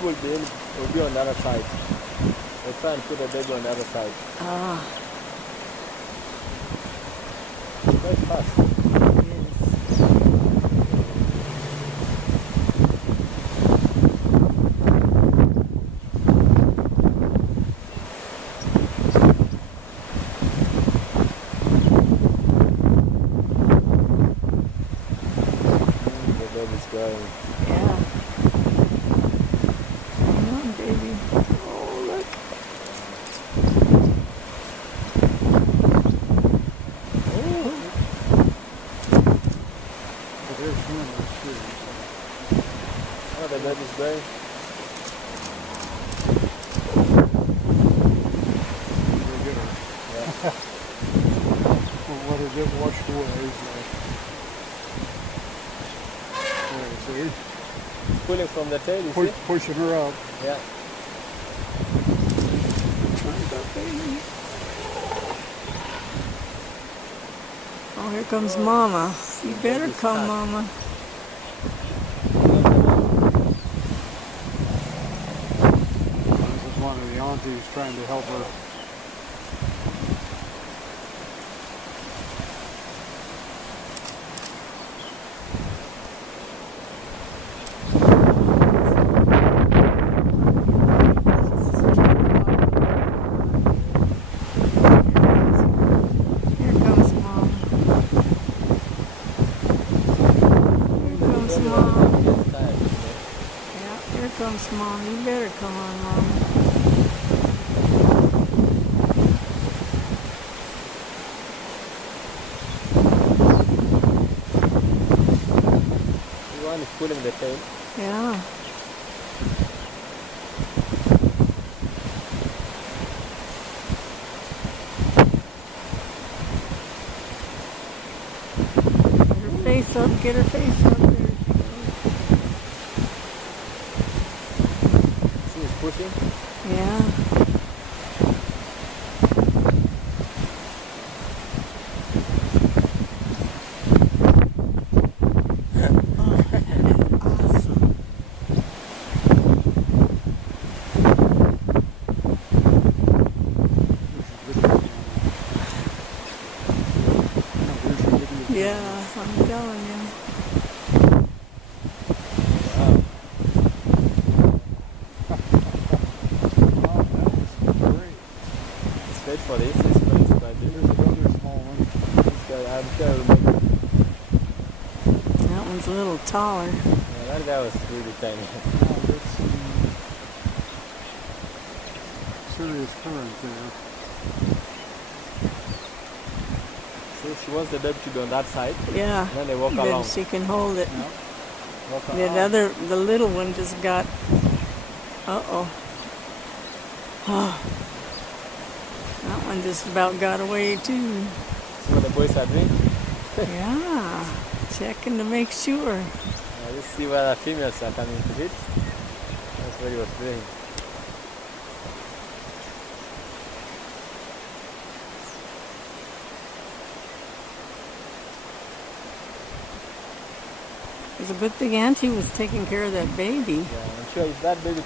baby will be on the other side. We'll try and put the baby on the other side. Ah. Very fast. The baby's going. Yeah. Come on, baby. Oh, look. Oh, the baby's going. Yeah. We'll let her get washed away. See? It's pulling from the tail, you see? Pushing her up. Yeah. Oh, here comes Mama. You better come, Mama. This is one of the aunties trying to help her. Here comes Mom. Here comes Mom. Yeah, here comes Mom. You better come on, Mom. One is pulling the tail. Yeah. Get her face up, get her face up. There she See, it's pushing. goes. Yeah. Awesome. Yeah, I'm telling you. Wow. It's great for this. It's quite Here's different. another small one. This guy, I'm sure I remember. That one's a little taller. Yeah, that guy was really tiny. Oh, that's serious current there. See, she wants the baby to be on that side. Yeah. And then they walk Then along. she can hold it. Yeah. Walk The little one just got. Uh-oh. Oh. That one just about got away too. See what the boys are doing? Yeah. Checking to make sure. Let's see where the females are coming to hit. That's what he was doing. It was a good thing Auntie was taking care of that baby. Yeah, I'm sure if that baby